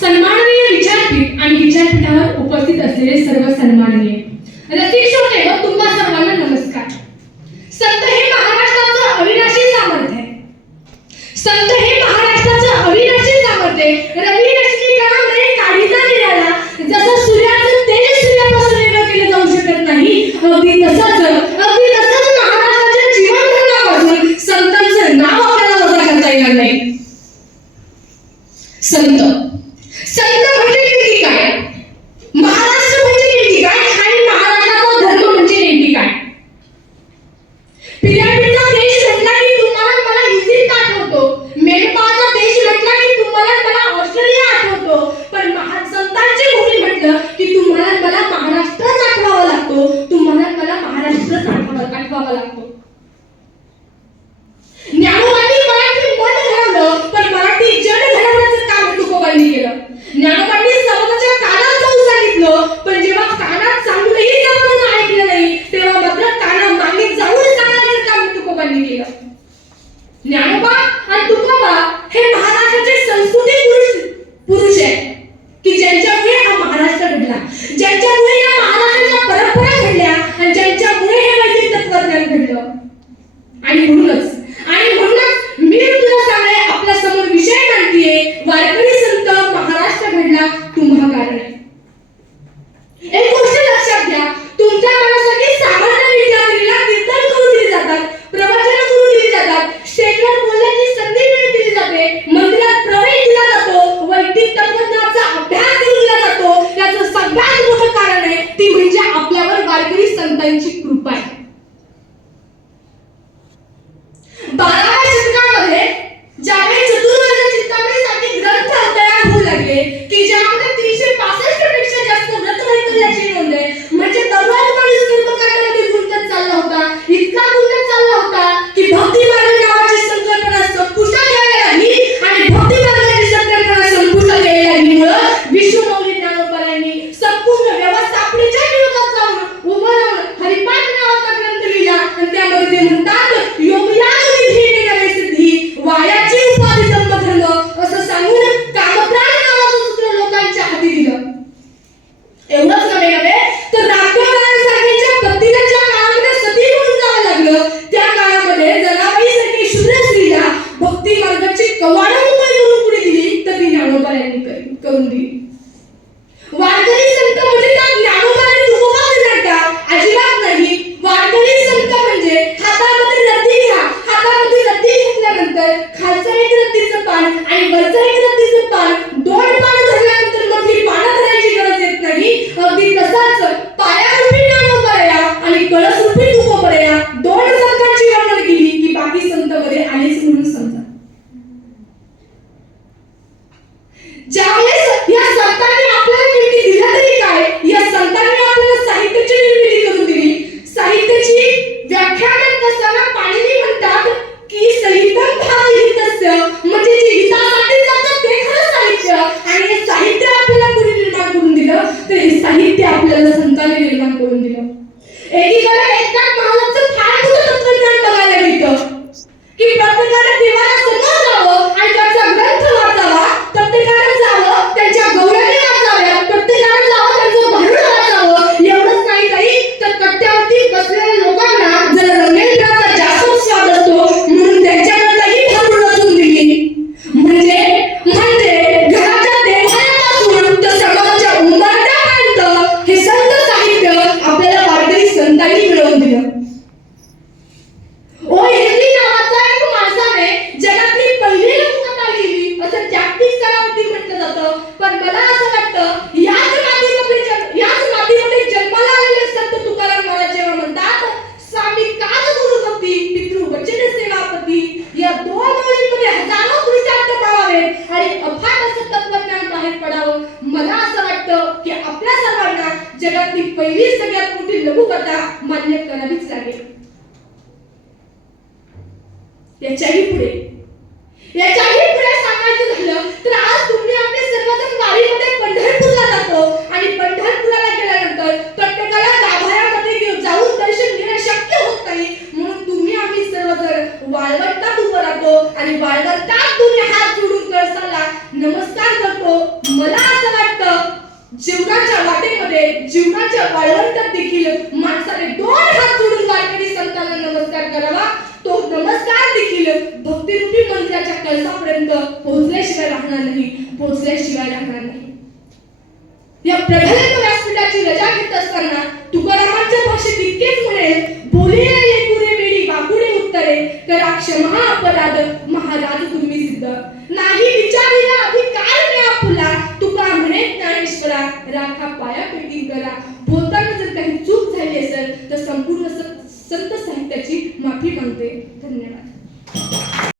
सन्माननीय विचारपीठ आणि विचारपीठावर उपस्थित असलेले सर्व सन्माननीय. रसिक संत. संत म्हणजे नेमकी काय? महाराष्ट्र म्हणजे नेमकी काय? आणि महाराष्ट्राचा धर्म म्हणजे नेमकी काय? पिरामिडचा देश म्हटला की तुम्हाला मला इजिप्त आठवतो. मेंढपाळचा देश म्हटला की तुम्हाला मला ऑस्ट्रेलिया आठवतो. पण महान संतांची भूमी म्हटलं एक गोष्ट लक्षात घ्या. तुमच्या मनासाठी सामान्य विद्यार्थिनीला कीर्तन करून दिली जातात प्रवचन करून दिली जातात. स्टेजवर बोलण्याची संधी मिळून दिली जाते. मंदिरात प्रवेश दिला जातो. वैदिक तत्वज्ञानाचा अभ्यास दिला जातो. याचं सगळ्यात मोठं कारण आहे ती म्हणजे आपल्यावर वारकरी संतांची कृपा आहे. पहिली सगळ्यात मोठी लघुकथा मान्य करावीच लागेल. याच्याही पुढे. याच्याही नमस्कार देखील भक्तिरूपी मंदिराच्या कळसापर्यंत पोहोचल्याशिवाय राहणार नाही पोहोचल्याशिवाय राहणार नाही. या प्रगल्भ व्यासपीठाची रजा घेत असताना तुकारामांच्या भाषेत इतकेच म्हणे बोलिले पुरे वेळी बाकुडे उत्तरे करा क्षमा महाराज तुम्ही सिद्ध. नाही विचारिला आधी काय मिळा आपला तुका म्हणे ज्ञानेश्वरा राखा पाया पेटी करा. बोलताना जर काही चूक झाली असेल तर संपूर्ण सत्य संत साहित्याची माफी मागते. धन्यवाद.